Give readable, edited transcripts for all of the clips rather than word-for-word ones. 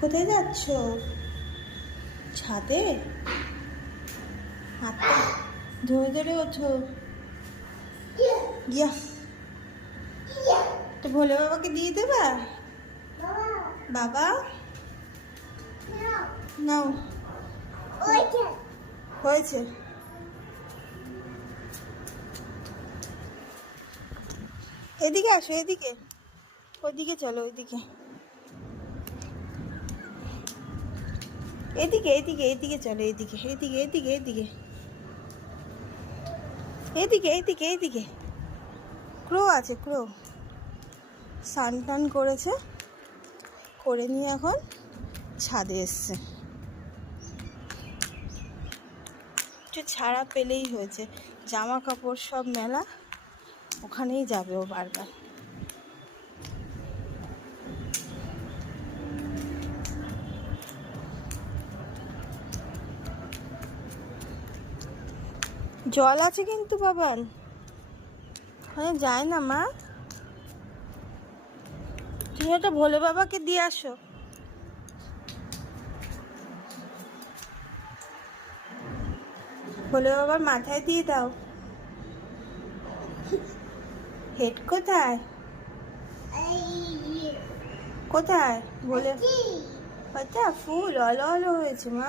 কোথায় যাচ্ছ? ছাদে? হাতটা ধরে ধরে ওঠো। গিয়া তো ভোলে বাবাকে দিয়ে দেবা? বাবা নাও। হয়েছে। এদিকে আসো, এদিকে। ওইদিকে চলো, ওইদিকে। এদিকে এদিকে এদিকে চলো, এদিকে এদিকে এদিকে এদিকে এদিকে এদিকে এদিকে। ক্রো আছে, ক্রো। স্নান টান করেছে, করে নিয়ে এখন ছাদে এসছে। একটু ছাড়া পেলেই হয়েছে, জামা কাপড় সব মেলা, ওখানেই যাবে ও বারবার। জল আছে কিন্তু বাবান, ওখানে যায় না মা। তুমি ওটা ভোলে বাবাকে দিয়ে আসো। ভোলে বাবার মাথায় দিয়ে দাও। হেড কোথায়? কোথায় বলে? ওটা ফুল অলো অলো হয়েছে মা।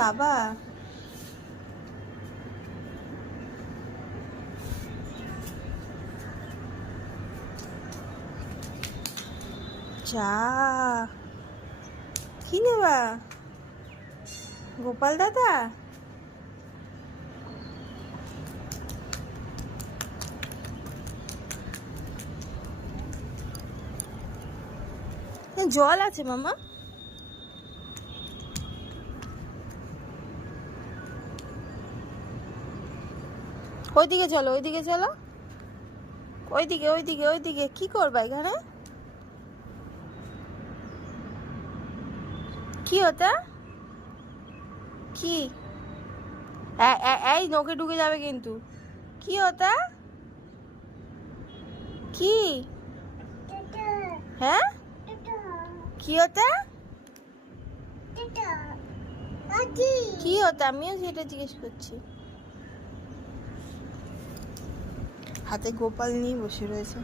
বাবা চা কি নেবা? গোপাল দাদা? জল আছে মামা। ওইদিকে চলো, ওইদিকে চলো, ওইদিকে ওইদিকে ওইদিকে। কি করবা এখানে? কি ওটা? কি? এই নখে ঢুকে যাবে কিন্তু। কি ওটা? কি? হ্যাঁ, কি ওটা? কি ওটা? আমিও সেটা জিজ্ঞেস করছি। হাতে গোপাল নিয়ে বসে রয়েছে।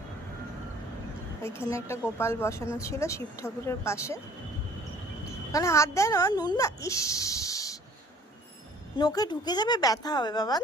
ওইখানে একটা গোপাল বসানো ছিল শিব ঠাকুরের পাশে। মানে হাত দেয় না, নুন না। ইস, নোকে ঢুকে যাবে, ব্যথা হবে বাবান।